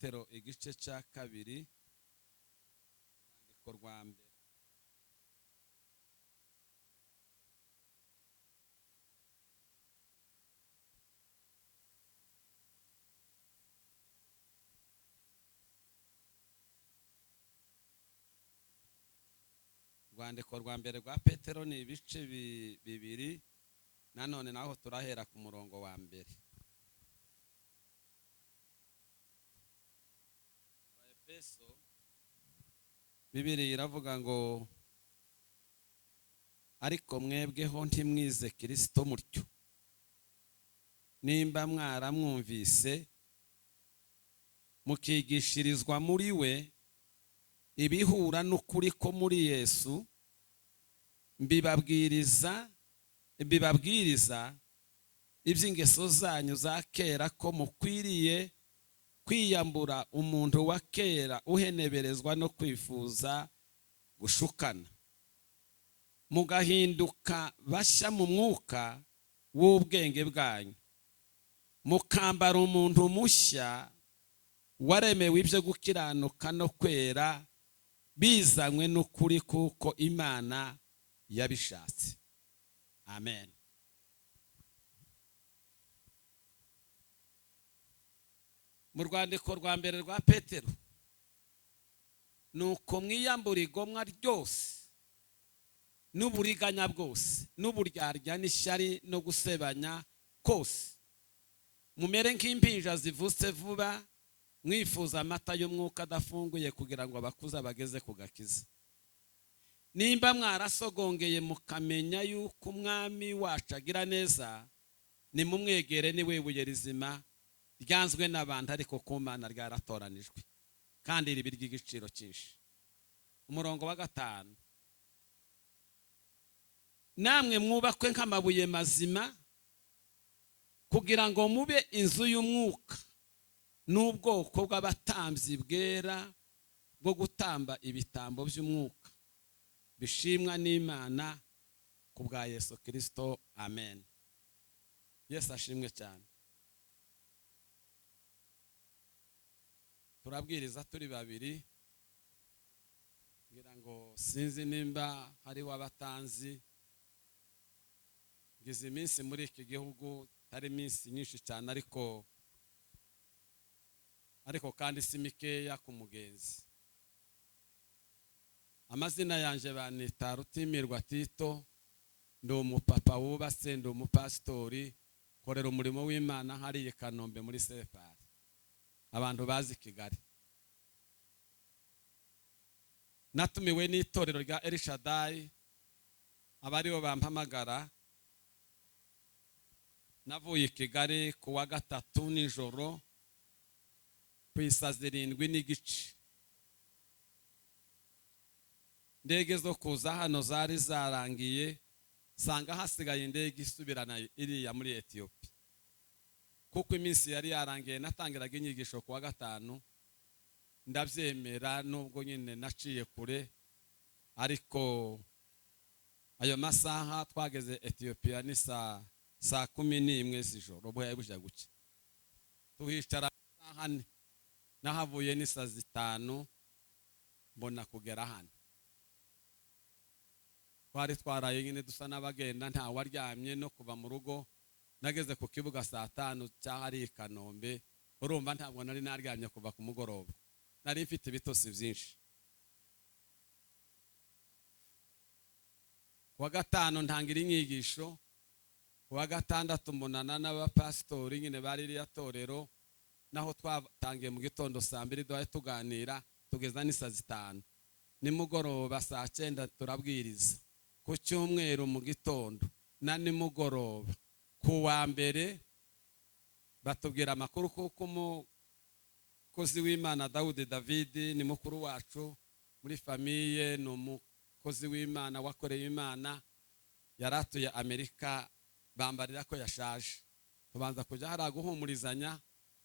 Petero igice cya kabiri urwandiko rwa mbere. Urwandiko rwa mbere rwa Petero ni ibice bibiri, nanone naho turahera ku murongo wa mbere. Bibiliya iravuga ngo ariko mwebweho ntimwize Kristo mutyo, nimba mwaramwumvise mukigishirizwa muri we ibihura n'ukuri ko muri Yesu, mbibabwiriza iby'ingeso zanyu za kera ko mukwiriye kwiyambura umuntu wa kera uheneberezwa no kwifuza gushukana, mugahinduka bashya mu mwuka w'ubwenge bwanyu, mukambara umuntu mushya waremewe ibyo gukiranuka no kwera bizanywe n'ukuri kuko Imana yabishatse. Amen. Mu rwandiko rwa mbere rwa Petero, nuko mwiyambura igomwa ryose n'uburiganya bwose n'uburyarya n'ishyari no gusebanya kose, mumere nk'impinja zivutse vuba, mwifuza amata y'umwuka adafunguye kugira ngo abakuze bageze ku gakiza. Nimba mwarasogongeye mukamenya yuko umwami wacu agira neza, nimumwegere, niwe ibuye rizima ryanzwe n'abantu ariko ku Mana ryaratoranijwe kandi ribi ry'igiciro cyinshi. Umurongo wa 5, namwe mwubakwe nk'amabuye mazima kugira ngo mube inzu y'umwuka n'ubwoko bw'abatambyi bwera bwo gutamba ibitambo by'umwuka bishimwa n'Imana ku bwa Yesu Kristo. Amen. Yesu ashimwe cyane. Turabwiriza turi babiri, ngira ngo sinzi nimba hari wabatanzi. Ngize iminsi muri iki gihugu tari iminsi nyinshi cyane, ariko kandi si mikeya ku mugenzi. Amazina yanje banita Rutimirwa Tito, ndi umupapa wubatse, ndi umupasitori, korera umurimo w'Imana hari i Kanombe muri Sefari, abantu bazi Kigali. Natumiwe n'itorero rya Elishadai, abaribo bampamagara. Navuye Kigali ku wa 3 nijoro ku isaa 7:30. Ndege zo kuza hano zari zarangiye, sanga hasigaye indege isubirana iriya muri Ethiopia, kuko iminsi yari yarangiye. Natangiraga inyigisho ku wa 5, ndabyemera nubwo nyine naciye kure, ariko ayo masaha twageze Ethiopia ni saa 11 z'ijoro, bwo yabuja guke. Tuhicara saa 4, nahavuye ni saa 5 mbona kugera hano. Twari twaraye nyine dusa n'abagenda, nta waryamye no kuva mu rugo. Nageze ku kibuga saa 5 cyahari i Kanombe, urumva ntabwo nari naryamye kuva ku mugoroba, nari mfite ibitosi byinshi. Ku wa 5 ntangira inyigisho, ku wa 6 mbonana n'abapasitori nyine bari iriya torero, naho twatangiye mu gitondo saa 2 duhaye tuganira tugeza ni saa 5. Nimugoroba saa 9 turabwiriza. Ku cyumweru mu gitondo na nimugoroba. Ku wa mbere batubwira amakuru kuko umukozi w'Imana David ni mukuru wacu muri famiye, ni umukozi w'Imana wakoreye Imana, yaratuye Amerika, bambarira ko yashaje. Tubanza kujya hari guhumurizanya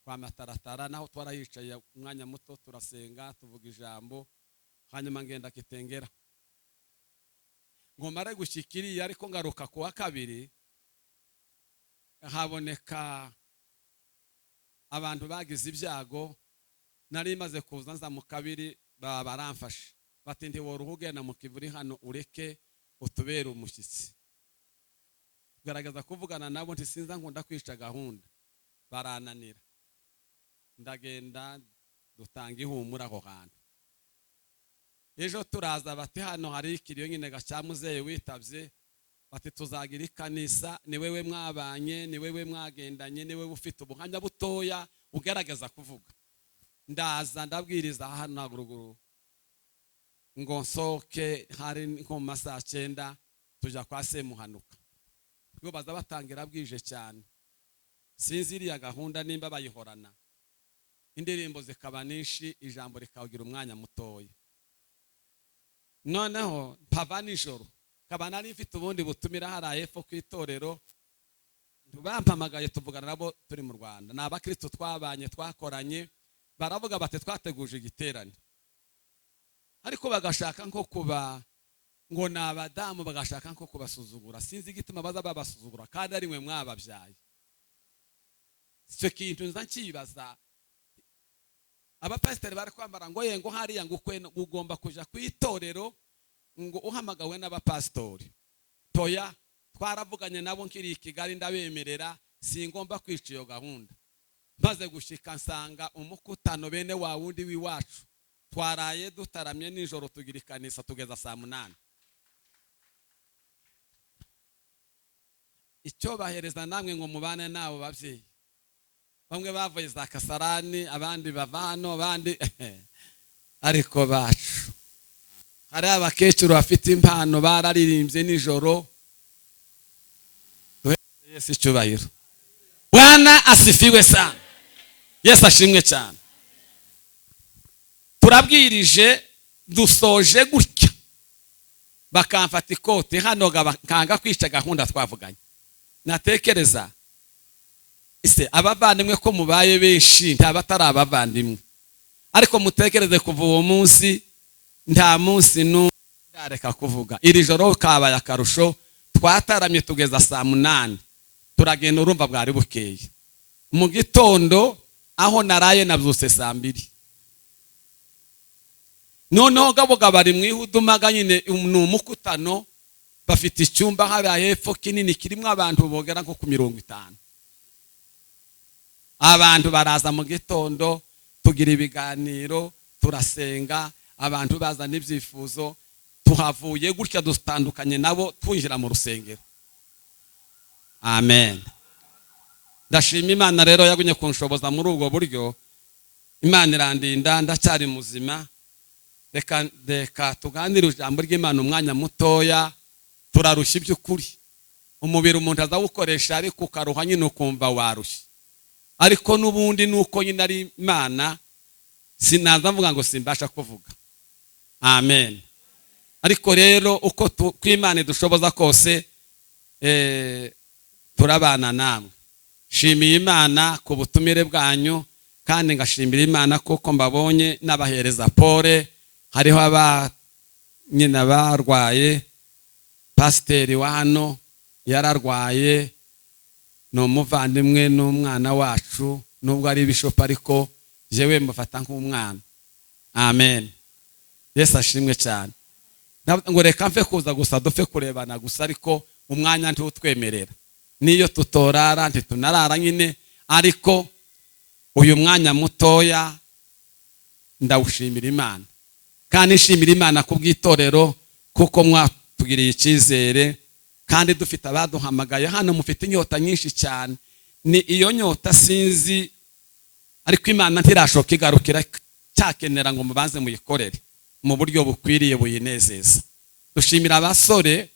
kwa Mataratara, naho twarahicaye umwanya muto turasenga tuvuga ijambo, hanyuma ngenda Kitengera. Ngomare gushikiriye, ariko ngaruka ku wa 2 haboneka abantu bagize ibyago nari maze kuza nza mu kabiri baramfashe bati ndi woro ugenda mu kivuri hano ureke utubera umushyitsi garagaza kuvugana nabo nti sinza nkunda kwica gahunda barananira ndagenda dutanga ihumura aho hantu ejo turaza bati hano hari ikiriyo nyine gacyamuzeye witavye bati tuzagira ikanisa ni wewe mwabanye ni wewe mwagendanye ni wewe ufite ubuhamya butoya ugerageza kuvuga ndaza ndabwiriza hano haruguru ngo nsoke hari nko masaha 9 tuja kwa Semuhanuka ngo baza batangira bwije cyane sinziriya gahunda nimba bayihorana indirimbo zikabanishi ijambo rikagira umwanya mutoya noneho mpava nijoro kabana nifite ubundi butumira hari hepfo kwitorero bampamagaye tuvugana nabo turi mu Rwanda n'abakristo twabanye twakoranye baravuga bate twateguje igiterane ariko bagashaka nko kuba ngo nabadamu bagashaka nko kubasuzugura sinzi igituma baza babasuzugura kandi ari mwe mwababyaye icyo kintu nzakibaza abapasiteri bari kwambara ngo yengo hariya ngo ugomba kuja kwitorero ngo uhamagawe n'abapastori toya twaravuganye nabo nkiri Kigali ndabemerera singomba kwica iyo gahunda maze gushika nsanga umukutano bene wa wundi wiwacu twaraye dutaramye nijoro tugira ikanisa tugeza saa 8 icyo bahereza namwe ngo mubane nabo bavyeyi bamwe bavuye za Kasarani abandi bavano abandi ariko bacu hari abakecuru bafite impano bararirimbye nijoro Yesu cyubahiro Bwana asifiwe sana Yesu ashimwe cyane turabwirije dusoje gutya bakamfata ikote hano kanga kwica gahunda twavuganye natekereza ise abavandimwe ko mubaye benshi nta batari abavandimwe ariko mutekereze kuva uwo munsi nta munsi ndareka kuvuga iri joro kabaye akarusho twataramye tugeza saa 8 turagenda urumva bwari bukeye mu gitondo aho naraye nabyuse saa 2 noneho gaboga bari mwihudumaga nyine n'umukutano bafite icyumba hari hepfo kinini kirimo abantu bogera nko ku 50 abantu baraza mu gitondo tugira ibiganiro turasenga abantu bazana ibyifuzo tuhavuye gutya dutandukanye nabo twinjira mu rusengero amen ndashima Imana rero yagunye kunshoboza muri ubwo buryo Imana irandinda ndacyari muzima reka tuganire ijambo ry'Imana umwanya mutoya turarushya by'ukuri umubiri umuntu azawukoresha ariko ukaruha nyine ukumva warushye ariko nubundi nuko nyine ari Imana sinaza mvuga ngo simbasha kuvuga amen ariko rero uko kw'Imana dushoboza kose turabana namwe shimiye Imana ku butumire bwanyu kandi ngashimira Imana kuko mbabonye nabahereza pole hariho nyina barwaye pasiteri wa hano yararwaye no muvandimwe n'umwana wacu nubwo ari bishop ariko jewe mufata nk'umwana amen Yesu ashimwe cyane ngo reka mfe kuza gusa dupfe kurebana gusa ariko umwanya ntutwemerera niyo tutorara ntitunarara nyine ariko uyu mwanya mutoya ndawushimira Imana kandi nshimira Imana kubw'itorero kuko mwatugiriye icyizere kandi dufite abaduhamagaye hano mufite inyota nyinshi cyane ni iyo nyota sinzi ariko Imana ntirashoka igarukira cyakenera ngo mubanze muyikorere mu buryo bukwiriye buyinezeza dushimira abasore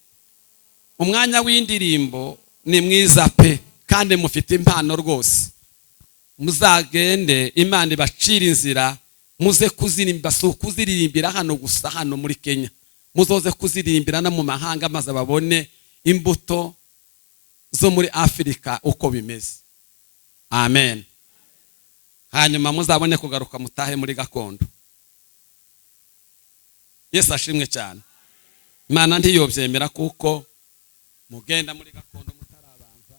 umwanya w'indirimbo ni mwiza pe kandi mufite impano rwose muzagende Imana ibacira inzira muze kuziririmbira hano gusa hano muri Kenya muzoze kuziririmbira no mu mahanga maze babone imbuto zo muri Afrika uko bimeze amen hanyuma muzabone kugaruka mutahe muri gakondo Yesu ashimwe cyane Imana ntiyobyemera kuko mugenda muri gakondo mutarabanza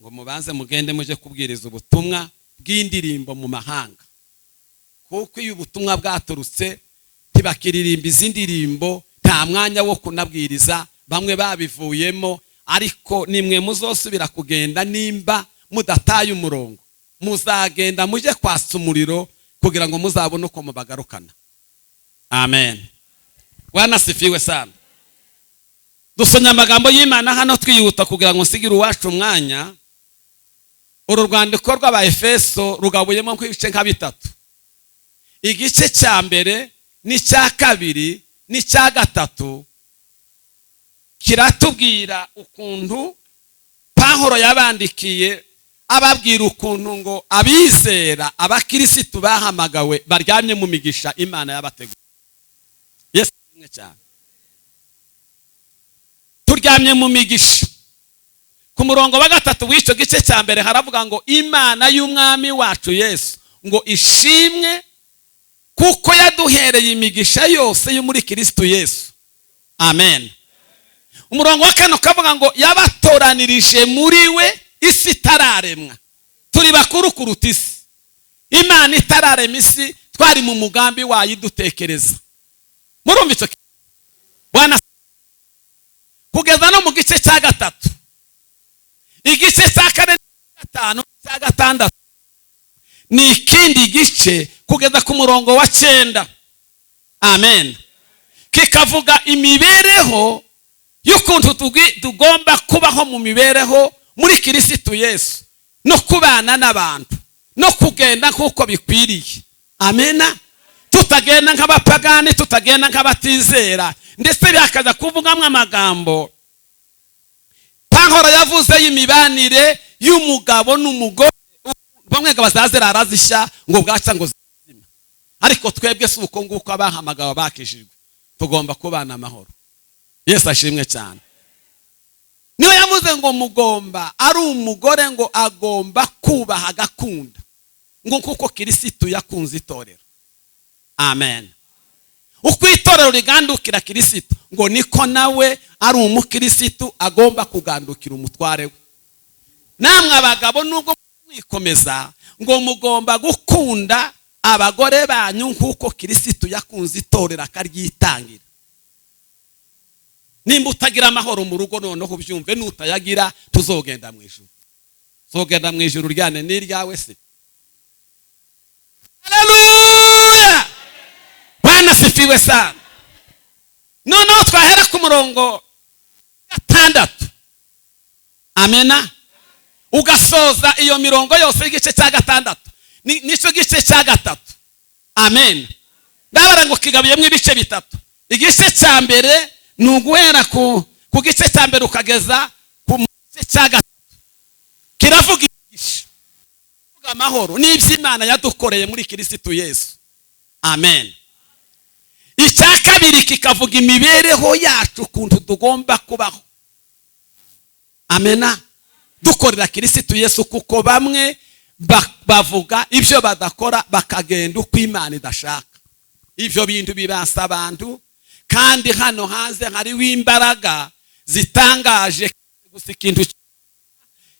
ngo mubanze mugende muje kubwiriza ubutumwa bw'indirimbo mu mahanga kuko iyo ubutumwa bwaturutse ntibakiririmba izindi ndirimbo, nta mwanya wo kunabwiriza, bamwe babivuyemo. Ariko nimwe muzosubira kugenda nimba mudataye umurongo, muzagenda muje kwasa umuriro kugira ngo muzabone uko mubagarukana. Amen. Bwana sifiwe sana. Dusomye amagambo y'Imana hano twihuta kugira ngo nsigire uwacu umwanya. Uru rwandiko rw'Abaefeso rugabuyemo nk'ibice nka bitatu. Igice cya mbere n'icya kabiri n'icya gatatu kiratubwira ukuntu Pawulo yabandikiye ababwira ukuntu ngo abizera abakirisitu bahamagawe baryamye mu migisha Imana yabateguye. Yesu nimwe cyane. Turyamye mu migisha. Ku murongo wa gatatu w'icyo gice cya mbere haravuga ngo Imana y'umwami wacu Yesu ngo ishimwe kuko yaduhereye imigisha yose yo muri Kristo Yesu. Amen. Umurongo wa kane ukavuga ngo yabatoranirije muri we isi itararemwa. Turi bakuru kuruta isi. Imana itararema isi, twari mu mugambi wayidutekereza. Murumva icyo Bwana kugeza no mu gice cya gatatu. Igice cya kane gatanu cya gatandatu ni ikindi gice kugeza ku murongo wa 9. Amen. Kikavuga imibereho y'ukuntu tugomba kubaho mu mibereho muri Kristo Yesu, no kubana n'abantu, no kugenda nk'uko bikwiriye. Amena. Tutagenda nk'abapagani, tutagenda nk'abatizera. Ndetse byakaza kuvugamwe amagambo Pawulo yavuze y'imibanire y'umugabo n'umugore, bamwe bazazera arazishya ngo bwaca ngo zima. Ariko twebwe si uko nguko abahamagawe bakishijwe, tugomba kubana amahoro. Yesu ashimwe cyane. Niyo yavuze ngo mugomba ari umugore ngo agomba kubaha agakunda ngo kuko Kristo yakunze itorero. Amen. Uko itorero rigandukira Kristo ngo niko nawe ari umukristo agomba kugandukira umutware we. Namwe abagabo nubwo mwikomeza ngo mugomba gukunda abagore banyu nkuko Kristo yakunze itorero akaryitangira. Nimba utagira amahoro mu rugo noneho ubyumve, nutayagira tuzogenda mu ijuru. Zogenda mu ijuru ryane ni ryawe se. Haleluya. Bwana sifiwe sana. Noneho twahera ku murongo 6. Amena. Ugasoza iyo mirongo yose igice cya 6. Nico gice cya 3. Amen. Ndabara ngo kigabiyemo ibice bitatu. Igice cya mbere nuguhera ku gice cya mbere ukageza ku gice cya 3. Kiravuga igisha. Kuvuga amahoro n'iby'Imana yadukoreye muri Kristo Yesu. Amen. Icya kabiri kikavuga imibereho yacu ukuntu tugomba kubaho. Amena. Dukorera Kristo Yesu kuko bamwe bavuga ibyo badakora bakagenda uko Imana idashaka. Ibyo bintu bibansa abantu, kandi hano hanze hari w'imbaraga zitangaje gusa ikintu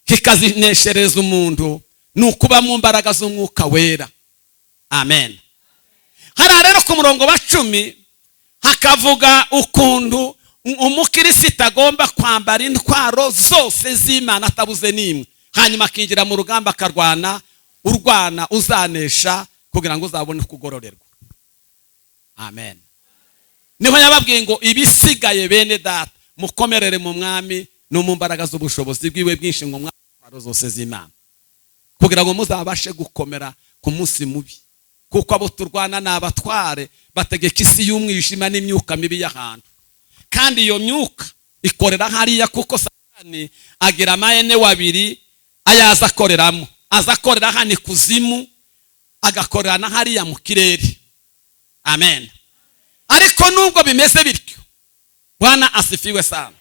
kikazineshereza umuntu nukuba mu mbaraga z'umwuka wera. Amen. Hari rero ku murongo wa 10 hakavuga ukuntu umukristo agomba kwambara intwaro zose z'Imana atabuze nimwe, hanyuma akinjira mu rugamba akarwana, urwana uzanesha kugira ngo uzabone kugororerwa. Amen. Niho yababwiye ngo ibisigaye bene data mukomerere mu mwami no mu mbaraga z'ubushobozi bwiwe bwinshi ngo mwambaro zose z'Imana kugira ngo muzabashe gukomera ku munsi mubi, kuko abo turwana n'abatware bategeka isi y'umwijima n'imyuka mibi y'ahantu. Kandi iyo myuka ikorera hariya kuko Satani agira amayene wabiri ayaza akoreramo. Azakorera hano kuzimu, agakorera na hariya mu kirere. Amen. Ariko nubwo bimeze bityo, Bwana asifiwe sana.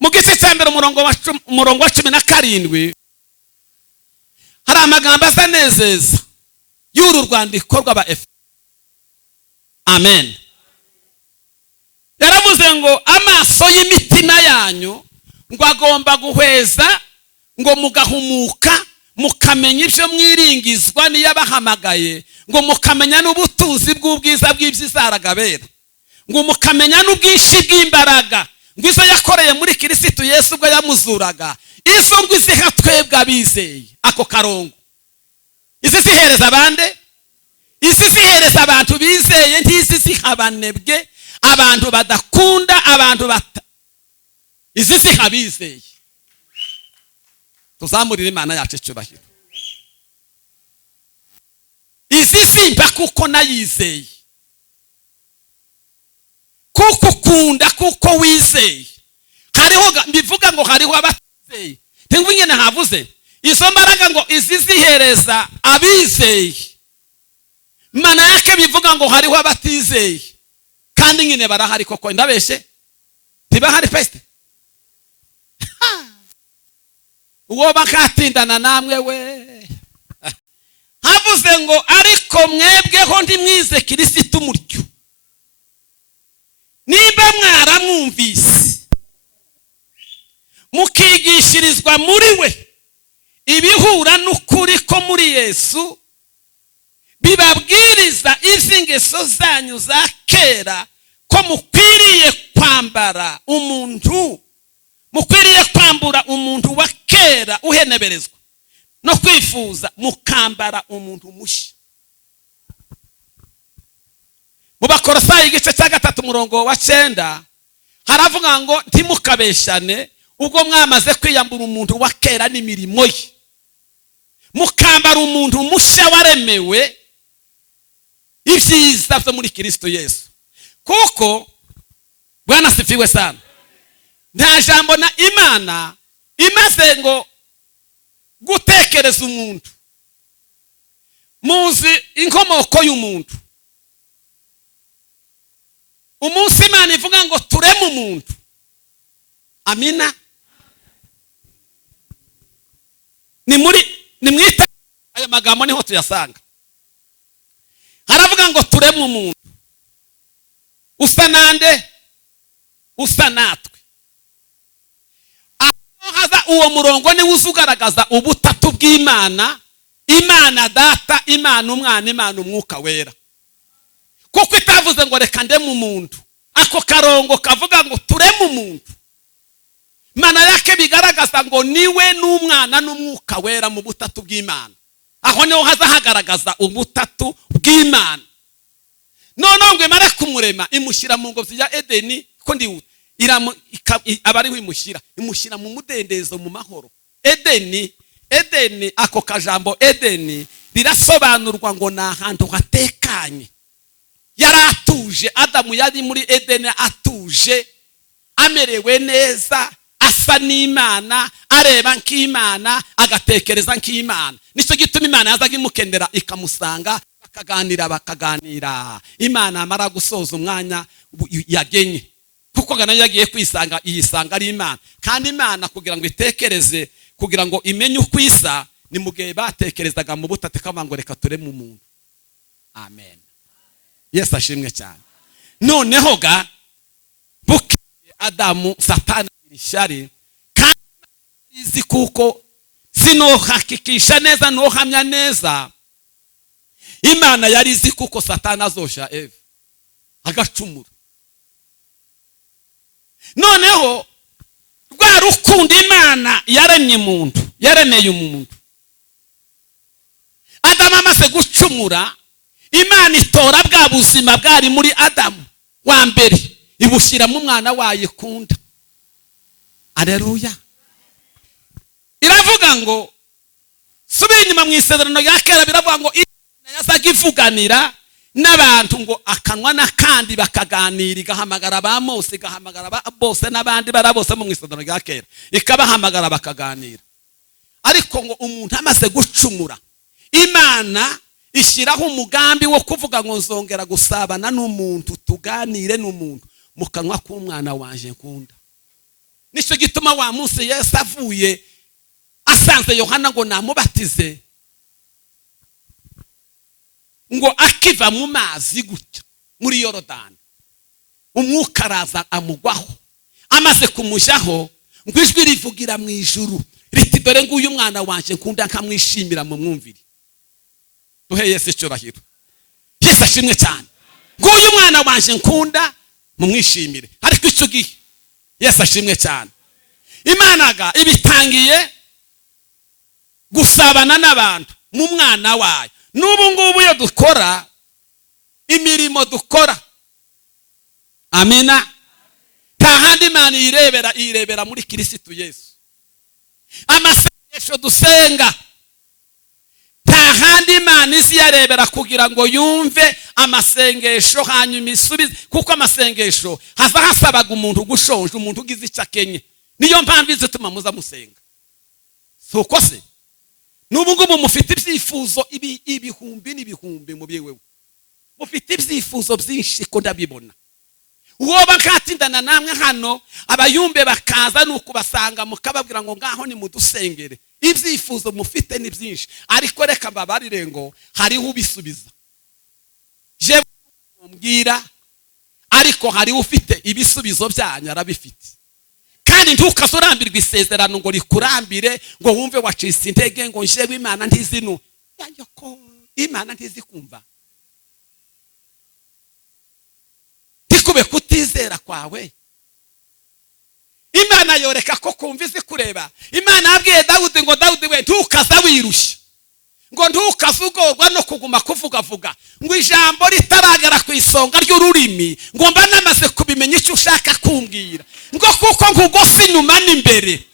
Mu gice cya mbere umurongo wa 17 hari amagambo azanezeza y'uru rwandiko rw'Abaefeso. Amen. Yaravuze ngo amaso y'imitima yanyu ngo agomba guhweza ngo mugahumuka mukamenya ibyo mwiringizwa niyabahamagaye, ngo mukamenya n'ubutunzi bw'ubwiza bw'ibyizaragabera, ngo mukamenya n'ubwinshi bw'imbaraga ngo izo yakoreye muri Kristo Yesu ubwo yamuzuraga, izo ngo iziha twebwe abizeye. Ako karongo izi zihereza abande, izi zihereza abantu bizeye, ntizi ziha abanebwe, abantu badakunda, abantu izi ziha bizeye. Tuzamurire Imana yacu icyubahiro. Izi simba kuko nayizeye, kuko ukunda, kuko wizeye. Hariho bivuga ngo hariho abatizeye, ntingo nyene havuze izo mbaraga ngo izi zihereza abizeye. Mana yake bivuga ngo hariho abatizeye, kandi nyine barahari koko. Ndabeshe ntibahari peste uwo bakatindana namwe we. Havuze ngo ariko mwebweho ndimwize Kristo mutyo, niba mwaramwumvise mukigishirizwa muri we ibihura n'ukuri ko muri Yesu, bibabwiriza iby'ingeso zanyu za kera, ko mukwiriye kwambara umuntu, mukwiriye kwambura umuntu wa kera uheneberezwa no kwifuza, mukambara umuntu mushya. Mu Bakolosayi igice cya 3:9 haravuga ngo ntimukabeshane ubwo mwamaze kwiyambura umuntu wa kera n'imirimo ye, mukambara umuntu mushya waremewe ibyiza byo muri Kristo Yesu. Kuko Bwana sifiwe sana, nta jambo na Imana imaze ngo gutekereza umuntu. Muzi inkomoko y'umuntu. Umunsi Imana ivuga ngo tureme umuntu, amina, ni mwita aya magambo niho tuyasanga. Haravuga ngo tureme umuntu usa nande, usa natwe. Haza uwo murongo ni uzugaragaza ubutatu bw'Imana, Imana Data, Imana Umwana, Imana Umwuka Wera. Kuko itavuze ngo reka ndeme umuntu, ako karongo kavuga ngo tureme umuntu, Imana yake bigaragaza ngo niwe n'Umwana n'Umwuka Wera mu butatu bw'Imana. Aho niho haza hagaragaza ubutatu bw'Imana. None ngo imara kumurema imushyira mu ngobyi ya Edeni, ko ndi abari imushyira mu mudendezo, mu mahoro. Edeni, ako kajambo Edeni rirasobanurwa ngo ni ahantu hatekanye. Yari atuje, Adamu yari muri Edeni atuje, amerewe neza, asa n'Imana, areba nk'Imana, agatekereza nk'Imana. Nicyo gituma Imana yazaga imukendera ikamusanga, bakaganira. Imana amara gusoza umwanya yagenye, kuko ngana yagiye kwisanga, iyisanga ari Imana. Kandi Imana kugira ngo itekereze, kugira ngo imenye uko isa, ni mugihe batekerezaga mu butatu kama ngo reka tureme umuntu. Amen. Yesu ashimwe cyane. Noneho ga buke Adamu Satani irishari, kandi izi kuko sinohakikisha neza no hamya neza, Imana yari izi kuko Satani azosha Eve agacumura. Noneho rwa rukundo Imana yaremye umuntu, yaremeye umuntu, Adamu amaze gucumura, Imana itora bwa buzima bwari muri Adamu wa mbere ibushyira mu mwana wayikunda. Aleluya. Iravuga ngo subi inyuma mu isezerano rya kera, biravuga ngo Imana yazaga ivuganira n'abantu ngo akanwa n'akandi bakaganira, igahamagara ba Mose, igahamagara ba bose n'abandi barabose mu isezerano rya kera, ikabahamagara bakaganira. Ariko ngo umuntu amaze gucumura, Imana ishyiraho umugambi wo kuvuga ngo nzongera gusabana n'umuntu, tuganire n'umuntu mu kanwa k'umwana wanje nkunda. Nicyo gituma wa munsi Yesu avuye asanze Yohana ngo namubatize, ngo akiva mu mazi gutya muri Yorodani, umwuka araza amugwaho. Amaze kumujyaho ngo ijwi rivugira mu ijuru riti dore nguyu mwana wanje nkunda nkamwishimira mu mwumvire. Duhe Yesu icyubahiro. Yesu ashimwe cyane. Nguyu mwana wanje nkunda mu mwishimire. Ariko icyo gihe Yesu ashimwe cyane. Imana ibitangiye gusabana n'abantu mu mwana wayo. N'ubu ngubu yo dukora imirimo dukora. Amina. Tahandi Imana irebera muri Kristo Yesu. Amasengesho dusenga tahandi Imana isi yarebera kugira ngo yumve amasengesho hanyuma isubize, kuko amasengesho haza hasabaga umuntu gushonje, umuntu ugize icyakenye. Niyo mpamvu izituma muza musenga. Suko se n'ubu ngubu mufite ibyifuzo ibihumbi n'ibihumbi mu byewe. Mufite ibyifuzo byinshi ko ndabibona. Uwo bakatindana namwe hano abayumbe bakaza nuko basanga mukababwira ngo ngaho ni mudusengere. Ibyifuzo mufite ni byinshi, ariko reka mbabarire ngo hari ubisubiza. Je mbwira ariko hari ufite ibisubizo byanyu arabifite. Kandi ntukazorambirwa isezerano ngo rikurambire ngo wumve wacise intege ngo njewe Imana ntizinu. Yako Imana ntizikumva. Tikube kutizera kwawe. Imana yoreka ko kumva izi kureba. Imana yabwiye Dawudi ngo Dawudi we ntukaza wirushye, ngo ntukazugorwa no kuguma kuvuga ngo ijambo ritaragera ku isonga ry'ururimi ngo mba namaze kubimenya icyo ushaka kumbwira, ngo kuko nkugose inyuma n'imbere.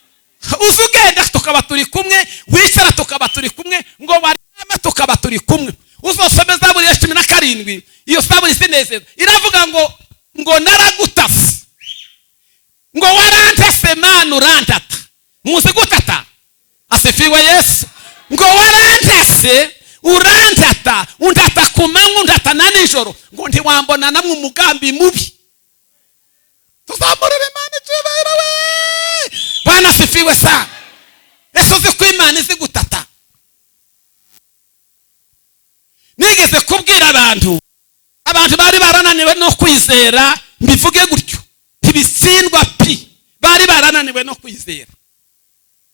Uzugenda tukaba turi kumwe, wicara tukaba turi kumwe, ngo warema tukaba turi kumwe. Uzosome Zaburi ya 17. Iyo Zaburi sinezeza iravuga ngo naragutase, ngo warantase Mana urantata. Muzi gutata? Asifiwe Yesu. Ngo warantase urantata, undata kumanywa undata na nijoro, ngo ntiwambona namwe umugambi mubi. Tuzamurire Imana icyubahiro we. Bwana asifiwe sana. Ese uzi ko Imana izi gutata? Nigeze kubwira abantu bari barananiwe no kwizera, mbivuge gutyo ntibitsindwa pi. Bari barananiwe no kwizera,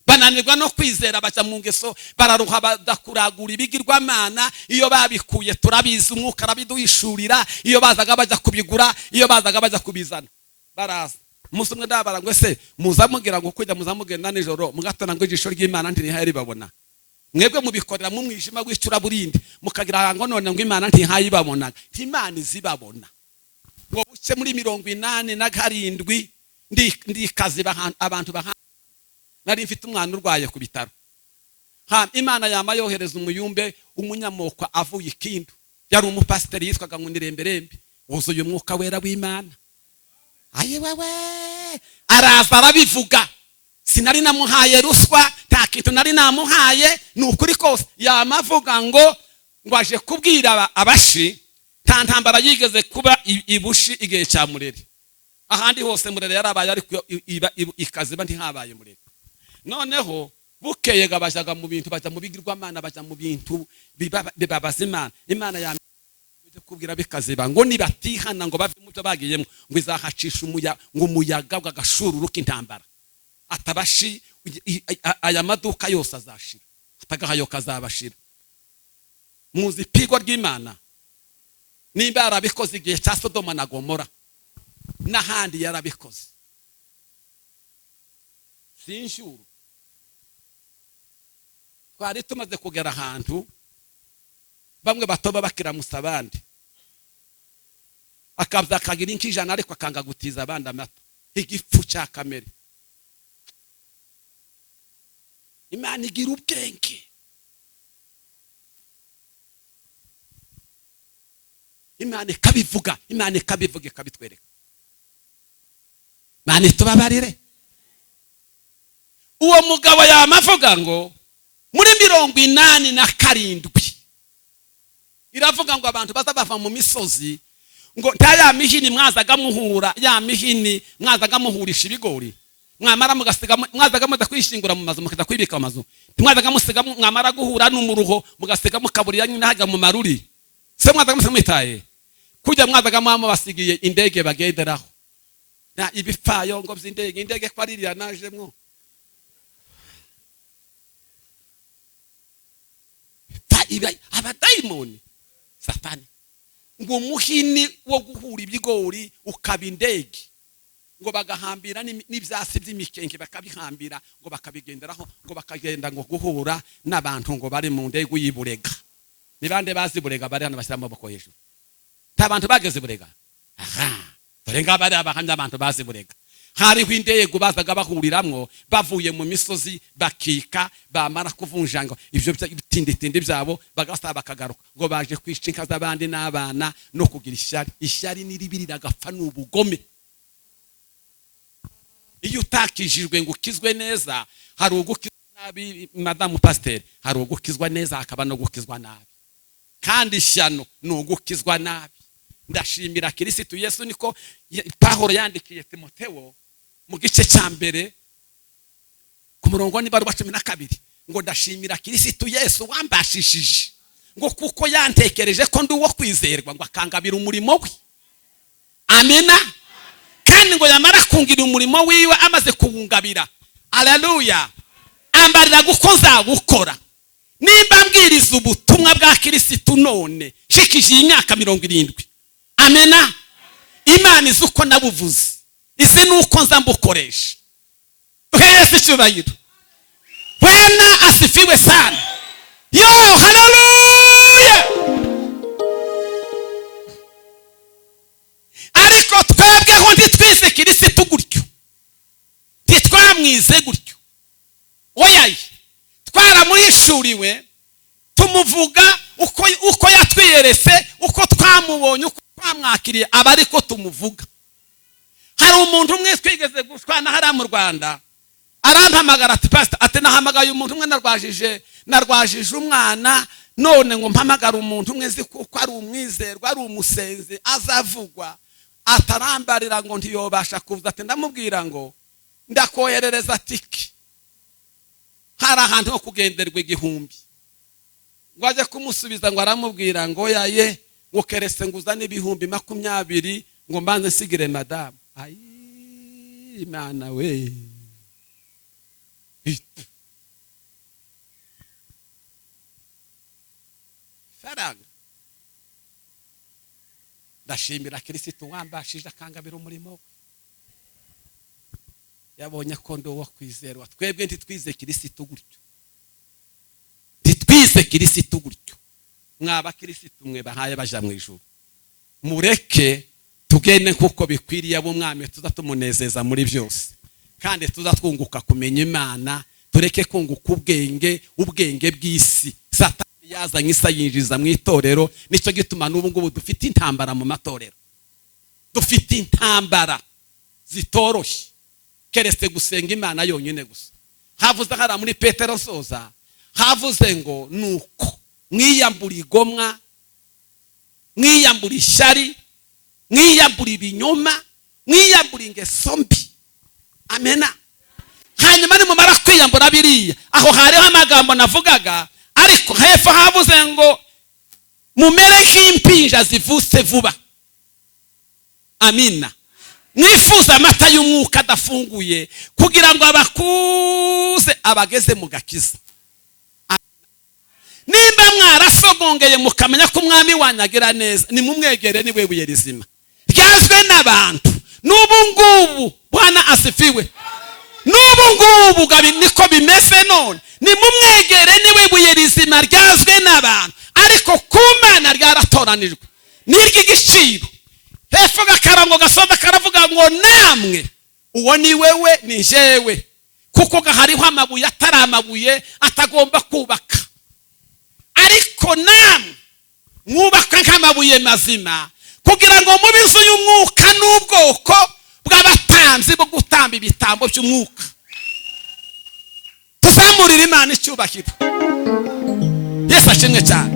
bananirwa no kwizera, baca mu ngeso, bararuha badakuragura ibigirwamana. Iyo babikuye turabizi, umwuka arabiduhishurira. Iyo bazaga bajya kubigura, iyo bazaga bajya kubizana, baraza umunsi umwe ndabara ngo ese muzamugira ngo kujya muzamugenda nijoro mugatona ngo ijisho ry'Imana ntihari babona. Mwebwe mubikorera mu mwijima w'icura burindi, mukagira ngo none ngo Imana ntihayi babona. Imana izibabona. Ngo buce muri 87 ndikaze abantu nari mfite umwana urwaye ku bitaro. Imana yama yohereza umuyumbe umunyamoko avuye ikindu, yari umupasiteri yitwaga ngo Niremberembe, wuzuye umwuka wera w'Imana. Aye wewe araza arabivuga. Sinari namuhaye ruswa, nta kintu nari namuhaye, nukuri kose yamavuga ngo aje kubwira abashi. Nta ntambara yigeze kuba ibushi igihe cya Murere. Ahandi hose Murere yarabaye, ariko ikaziba ntihabaye Murere. Noneho bukeye gabajaga mu bintu, baja mu bigirwamana, baja mu bintu bibabaza Imana. Imana ya kubwira bikaziba ngo nibatihana ngo bave mu byo bagiyemo, ngo izahacisha umuyaga w'agashururu k'intambara. Atabashi aya maduka yose azashira, atagahayo kazabashira. Muzi pigo ry'Imana nimba yarabikoze igihe cya Sodoma na Gomora n'ahandi yarabikoze. Sinshuru twari tumaze kugera ahantu bamwe batoba bakiramusa abandi, akabza akagira inkijana ariko akanga gutiza abandi amato. Igifu cya kamere. Imana igira ubwenge. Imana ikabivuga, Imana ikabivuga, ikabitwereka. Imana itubabarire. Uwo mugabo yamavuga ngo muri 87 iravuga ngo abantu bazabava mu misozi, ngo ntaya mihini mwazaga muhura, ya mihini mwazaga muhurisha ibigori, mwamara mugasiga mwazaga mudakwishingura mu mazu, mukaza kwibika amazu, mwazaga musiga mwamara guhura n'umuruho mugasiga mukaburira nyine haga mu maruri. Se mwazaga musamitaye kujya mwazaga mwamo basigiye indege bagenderaho. Na ibifayo ngo by'indege, indege kwaririra najemwo. abadayimoni Satani ngo muhini wo guhura ibigori ukaba indege ngo bagahambira n'ibyasi by'imikenke bakabihambira ngo bakabigenderaho ngo bakagenda ngo guhura n'abantu ngo bari mu ndege yiburega ni bande bazi burega bari hano bashyira amaboko hejuru tabantu bageze burega dore ngabari abahamya abantu bazi burega hariho indege bazaga bahuriramwo bavuye mu misozi bakika bamara kuvunjanga ivyo bitinditindi byabo bagasaba bakagaruka ngo baje kwica inka z'abandi n'abana no kugira ishyari n'iribirira gapfa n'ubugome. Iyo utakijijwe ngo ukizwe neza hari ugukizwa nabi madamu pasteur, hari ugukizwa neza hakaba no gukizwa nabi, kandi ishyano ni ugukizwa nabi. Ndashimira Kristo Yesu niko Pawulo yandikiye Timoteyo mu gice cya mbere ku murongo ni baruwa 12 ngo ndashimira Kristo Yesu wambashishije ngo kuko yantekereje ko ndi uwo kwizerwa ngo akangabira umurimo we. Amena. Kandi ngo yamara kungira umurimo wiwe amaze kuwungabira, haleluya, ambarira gukoza gukora. Nimba mbwiriza ubutumwa bwa Kristo none shikije imyaka 70, amena, Imana izuko nabuvuze, isi nuko nza mbukoresha. Yesu cyubahiro, Bwana asifiwe sana. Yo, haleluya. Ariko twebweho ntitwize Kristo gutyo, ntitwamwize gutyo, oyaye twaramurishuriwe tumuvuga uko yatwiyerese, uko twamubonye, uko twamwakiriye, aba ariko tumuvuga. Hari umuntu umwe twigeze gushwana hari mu Rwanda arampamagara ati pastor, ati nahamagaye umuntu umwe narwajije umwana, none ngo mpamagara umuntu umwe nzi kuko ari umwizerwa ari umusenzi azavugwa, atarambarira ngo ntiyobasha kuvuza. Ati ndamubwira ngo ndakoherereza tiki, hari ahantu ho kugenderwa 1000, ngo aje kumusubiza ngo aramubwira ngo yaye ngo keretse nguzane 20,000 ngo mbanze sigire madamu. Ayi Imana we, faranga. Ndashimira Kristo wambashije akangabira umurimo we, yabonye ko ndo wo kwizerwa. Twebwe ntitwize Kristo gutyo, ntitwize Kristo gutyo. Mwaba Kristo mwe bahaye baja mu ijuru, mureke tugende kuko bikwiriye abo mwami tuzatumunezeza muri byose, kandi tuzatwunguka kumenya Imana, tureke kunguka ubwenge bw'isi. Satani yazanye isa yinjiza mu itorero, nico gituma n'ubu ngubu dufite intambara mu matorero, dufite intambara zitoroshye keretse gusenga Imana yonyine gusa. Havuze hara muri Petero soza, havuze ngo nuko mwiyambura igomwa, mwiyambura ishyari, mwiyambura ibinyoma, mwiyambura ingeso mbi. Amena. Hanyuma nimumara kwiyambura biriya, aho hariho amagambo navugaga, ariko hepfo havuze ngo mumere nk'impinja zivutse vuba. Amina. Mwifuza amata y'umwuka adafunguye kugira ngo abakuze abageze mu gakiza. Nimba mwarasogongeye mukamenya ko umwami wanyagira neza, nimumwegere niwe buye rizima ryazwe n'abantu. N'ubu ngubu Bwana asifiwe, n'ubu ngubu gabi niko bimeze none. Nimumwegere niwe buye rizima ryazwe n'abantu, ariko kumana ryaratoranijwe n'irw'igiciro. Hepfo gakarango gasoza karavuga ngo namwe uwo ni wewe ni jewe, kuko hariho amabuye atari amabuye atagomba kubaka, ariko namwe mwubaka nk'amabuye mazima, kugira ngo mube inzu y'umwuka n'ubwoko bw'abatanzi bwo gutamba ibitambo by'umwuka. Tuzamurira Imana icyubahiro. Yesu ashimwe cyane.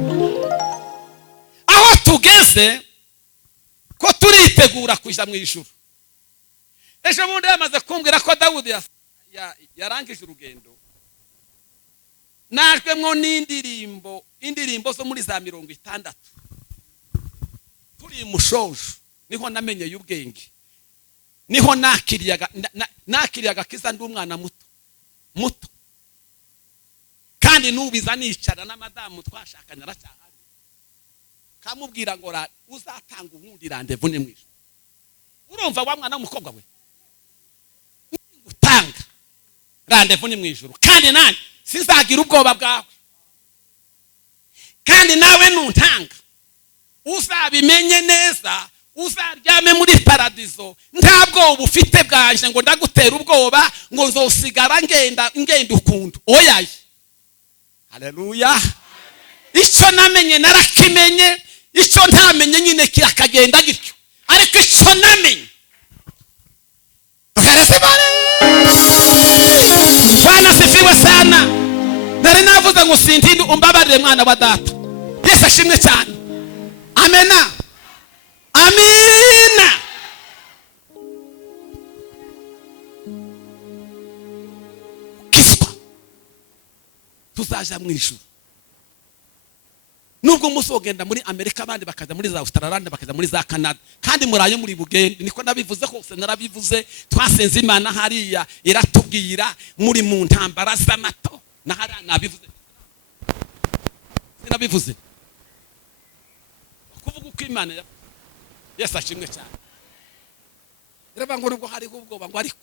Aho tugeze ko turitegura kuja mu ijuru. Ejo bundi yamaze kumbwira ko Dawudi yarangije urugendo, najwe mwo n'indirimbo zo muri za 60. Turi mushojo niho namenye y'ubwenge, niho nakiriyaga kiza ndi umwana muto. kandi nubiza nicara na madamu twashakanye aracyahari kamubwira ngo uzatanga ubundi randevu ni mwisho urumva wa mwana w'umukobwa we utanga randevu ni mwijuru kandi nani sizagira ubwoba bwawe kandi nawe nuntanga uzabimenye neza uzaryame muri paradizo nta bwoba ufite bwanje ngo ndagutera ubwoba ngo nzosigara ngenda ukuntu oyaye haleluya icyo namenye narakimenye icyo ntamenye nyine kirakagenda gityo ariko icyo namenye Bwana sifiwe sana nari navuze ngo sintindi umbabarire mwana wa data Yesu ashimwe cyane amena amina kiswa tuzaja mu ijuru nubwo musogenda muri Amerika abandi bakaza muri za Australia bakaza muri za Canada kandi murayo muri bugende niko nabivuze hose narabivuze twasenze Imana hariya iratubwira muri mu ntambara z'amato na hari nabivuze sinabivuze kuvuga uko Imana Yesu ashimwe cyane reba ngo nubwo hari ubwoba ngo ariko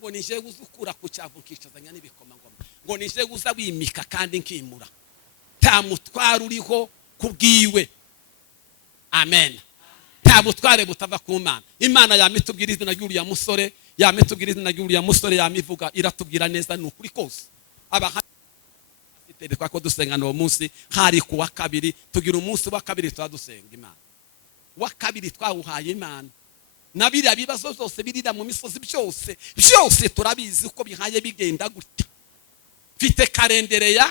ngo nije guzukura ku cyavu kicazanya n'ibikoma ngoma ngo nije guza wimika kandi nkimura tamutwara uriho kubwiwe amen tamutware butava ku Mana Imana yamitubwira izina ry'uriya musore yamitubwira izina ry'uriya musore yamivuga iratubwira neza n'ukuri kose abahafite kwa ko dusengana uwo munsi hari ku wa kabiri tugira umunsi wa kabiri twadusenga Imana wa kabiri twawuhaye Imana nabira bibazo zose birira mu misozi byose turabizi uko bihaye bigenda gutya mfite karendereya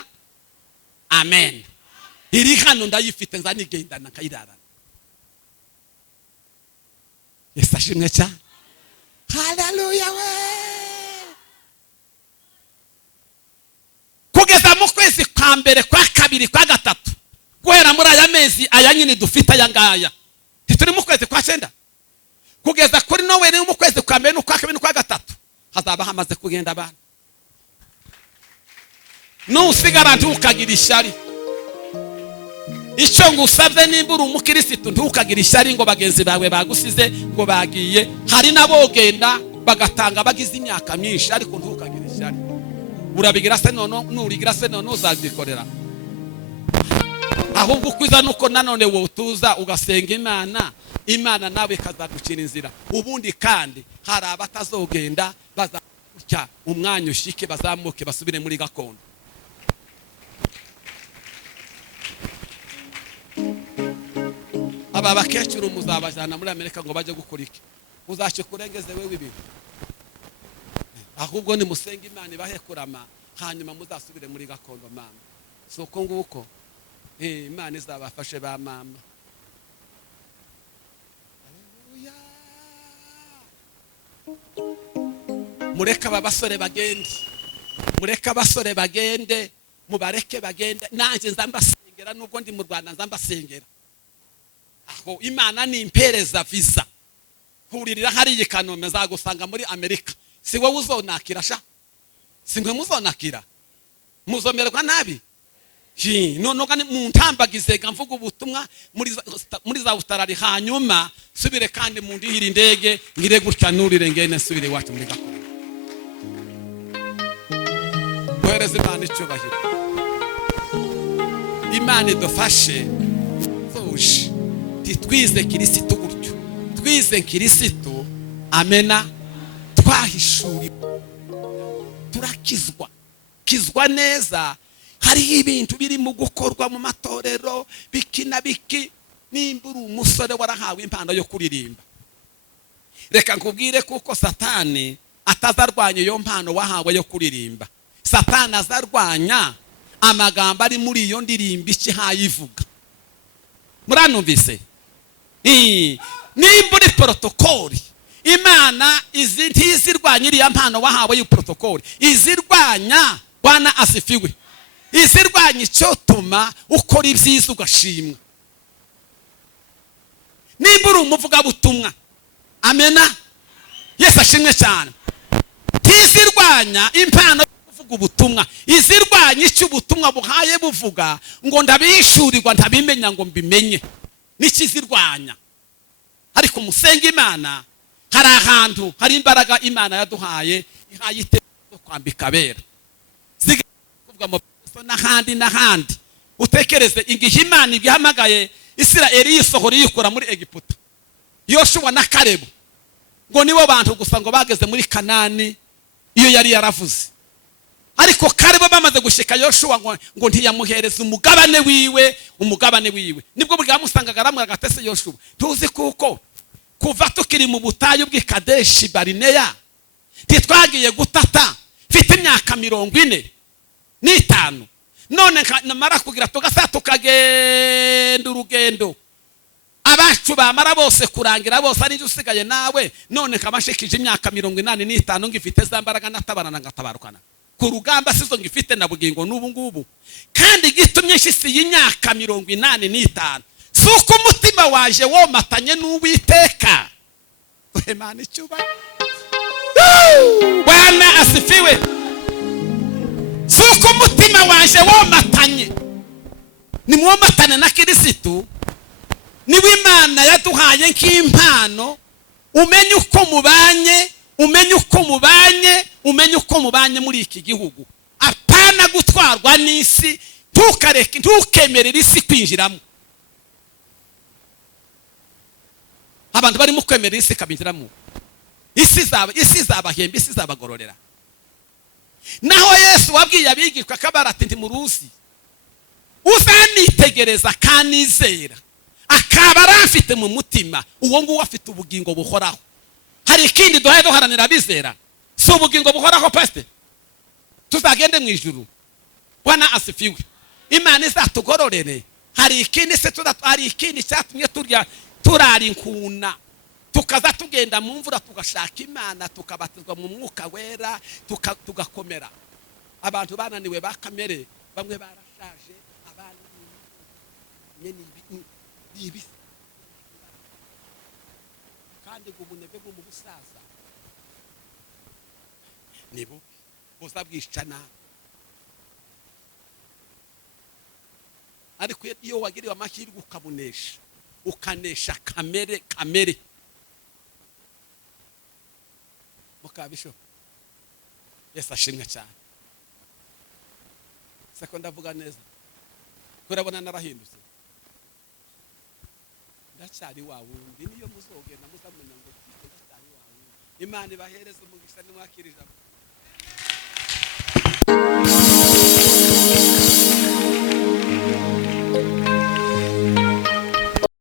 amen iri hano ndayifite nzanigendana kayirarana Yesu ashimwe cyane haleluya we kugeza mu kwezi kwa mbere kwa kabiri kwa gatatu guhera muri aya mezi aya nyine dufite aya ngaya turi mu kwezi kwa 9 kugeza kuri nowe ni mu kwezi kwa mbere no kwa kabiri no kwa gatatu hazaba hamaze kugenda abantu nusigara ntukagira ishyari icyo ngusabye nimba uri umukirisitu ntukagira ishyari ngo bagenzi bawe bagusize ngo bagiye hari nabogenda bagatanga bagize imyaka myinshi ariko ntukagira ishyari urabigira se none nurigira se none uzabikorera ahubwo kwiza nuko nanone wo utuza ugasenga Imana nawe ikazagucira inzira ubundi kandi hari abatazogenda bazakutya umwanya ushike bazamuke basubire muri gakondo aba bakecuru muzabajana muri Amerika ngo baje gukora iki uzashye kurengeze wewe ibintu ahubwo ni musenga Imana ibahe kurama hanyuma muzasubire muri gakondo mama soko nguko Imana izabafashe ba mama haleluya mureka babasore bagende mubareke bagende nanje nzambasengera nubwo ndi mu Rwanda nzambasengera aho Imana ni impereza visa huririra hari Kanombe zagusanga muri Amerika si wowe uzonakira sha simwe muzonakira muzomerwa nabi nonoga mu ntambagizega mvuga ubutumwa muri za Australia hanyuma subire kandi mu ndihira indege ngire gutya nurire ngene subire wacu muri gakondo wereze Imana icyubahiro Imana idufashe zoje titwize kirisitu gutyo twize kirisitu amena twahishuri turakizwa neza hari ibintu biri mu gukorwa mu matorero bikina biki nimba uri umusore warahawe impano yo kuririmba reka nkubwire kuko Satani atazarwanya iyo mpano wahawe yo kuririmba Satani azarwanya amagambo ari muri iyo ndirimbo iki hayivuga muranumvise nimba uri protokoli Imana ntizirwanya iriya mpano wahawe y'uprotokoli izirwanya Bwana asifiwe izirwanya icyo tuma ukora ibyiza ugashimwa nimba uri umuvugabutumwa amena Yesu ashimwe cyane ntizirwanya impano kuvuga ubutumwa izirwanya icyo ubutumwa buhaye buvuga ngo ndabishurirwa ntabimenya ngo mbimenye n'ikizirwanya ariko musenga Imana hari ahantu hari imbaraga Imana yaduhaye ihaye iteko kwambika bera zivuga mu n'ahandi utekereze igihe Imana igihamagaye Isirayeli yisohora yikura muri Egiputa Yoshua na Kalebu ngo nibo bantu gusa ngo bageze muri Kanani iyo yari yaravuze ariko Kalebu bamaze gushika Yoshua ngo ntiyamuhereza umugabane wiwe nibwo bwamusangaga ramwe agatese Yoshua tuzi kuko kuva tukiri mu butayu bw'Ikadeshi Barineya titwagiye gutata mfite imyaka 45 none namara kugira tugasa tukagenda urugendo abacu bamara bose kurangira bose ari usigaye nawe none kabashikije imyaka 45 ngifite zambaraga natabarana ngatabarukana ku rugamba sizo ngifite na bugingo n'ubu ngubu kandi gitumye nshisi y'imyaka 45 suko umutima waje womatanye n'Uwiteka Imana icyuba Bwana asifiwe suko umutima waje womatanye ni mwomatane na Kristo niwe Imana yaduhaye nk'impano umenye uko mubanye muri iki gihugu apana gutwarwa n'isi ntukemerera isi kwinjiramo abantu bari mu kwemerera isi kabinjiramo isi zabahemba isi zabagororera naho Yesu wabwiye abigishwa kabarati ntimuruzi uzanitegereza kanizera akaba arafite mu mutima uwo nguwo afite ubugingo buhoraho hari ikindi duhaye duharanira bizera so ubugingo buhoraho pastor tuzagende mu ijuru Bwana asifiwe Imana izatugororere hari ikindi se hari ikindi cyatumye turari nkuna tukaza tugenda mu mvura tugashaka Imana tukabatizwa mu mwuka wera tugakomera abantu bananiwe bakamere bamwe barashaje abandi ibisi kandi ubunebwe bwo mu busaza nibo boza bwicana ariko iyo wagiriwe amahirwe ukanesha kamere mukabisho Yesu ashimwe cyane sako ndavuga neza kurabona narahindutse ndacyari wawundi niyo muzogenda muzamenya ngo ndacyari wawundi Imana ibahereze umugisha nimwakirije